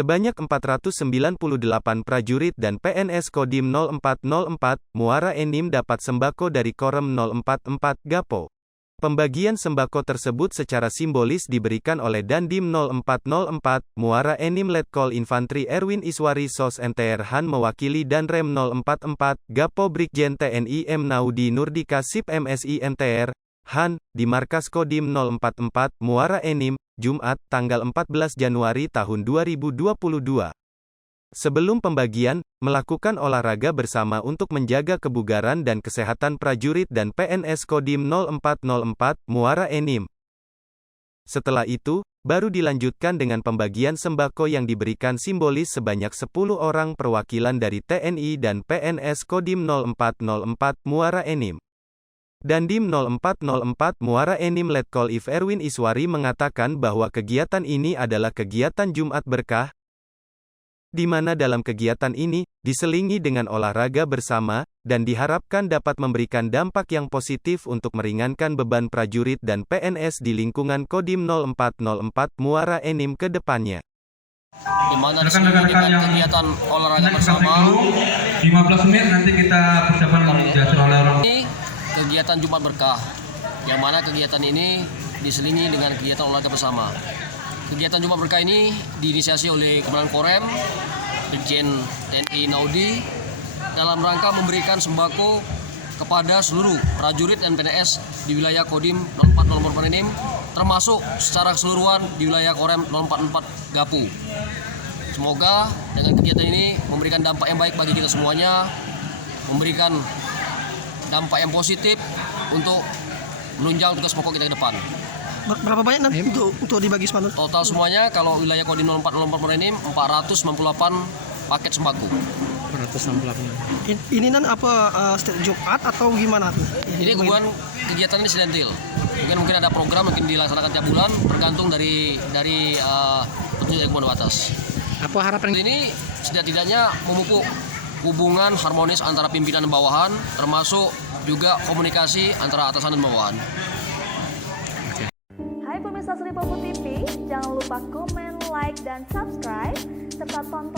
Sebanyak 498 prajurit dan PNS Kodim 0404, Muara Enim dapat sembako dari Korem 044, Gapo. Pembagian sembako tersebut secara simbolis diberikan oleh Dandim 0404, Muara Enim Letkol Infantri Erwin Iswari Sos MTR Han mewakili Danrem 044, Gapo Brigjen TNI M Naudi Nurdika Sip MSI MTR, Han, di Markas Kodim 044, Muara Enim, Jumat, tanggal 14 Januari tahun 2022. Sebelum pembagian, melakukan olahraga bersama untuk menjaga kebugaran dan kesehatan prajurit dan PNS Kodim 0404, Muara Enim. Setelah itu, baru dilanjutkan dengan pembagian sembako yang diberikan simbolis sebanyak 10 orang perwakilan dari TNI dan PNS Kodim 0404, Muara Enim. Dandim 0404 Muara Enim Letkol If Erwin Iswari mengatakan bahwa kegiatan ini adalah kegiatan Jumat Berkah, di mana dalam kegiatan ini, diselingi dengan olahraga bersama, dan diharapkan dapat memberikan dampak yang positif untuk meringankan beban prajurit dan PNS di lingkungan Kodim 0404 Muara Enim ke depannya. Di mana dengan kegiatan olahraga bersama 15 menit nanti kita persiapan jadwal olahraga. Kegiatan Jumat Berkah, yang mana kegiatan ini diselingi dengan kegiatan olahraga bersama. Kegiatan Jumat Berkah ini diinisiasi oleh Komandan Korem, Brigjen TNI Naudi, dalam rangka memberikan sembako kepada seluruh prajurit dan PNS di wilayah Kodim 0404 Enim, termasuk secara keseluruhan di wilayah Korem 044 Gapu. Semoga dengan kegiatan ini memberikan dampak yang baik bagi kita semuanya, memberikan dampak yang positif untuk menunjang tugas pokok kita ke depan. Berapa banyak nanti untuk dibagi sembako? Total semuanya kalau wilayah Kodim 0404 ini 498 paket sembako. 498. Ini nan apa setiap Jumat atau gimana tuh? Ini kegiatan ini sidentil. Mungkin ada program mungkin dilaksanakan tiap bulan tergantung dari petunjuk dari komando atas. Apa harapan ini setidaknya memupuk hubungan harmonis antara pimpinan dan bawahan, termasuk juga komunikasi antara atasan dan bawahan. Hai pemirsa Sri Popo TV, jangan lupa komen, like, dan subscribe, serta tonton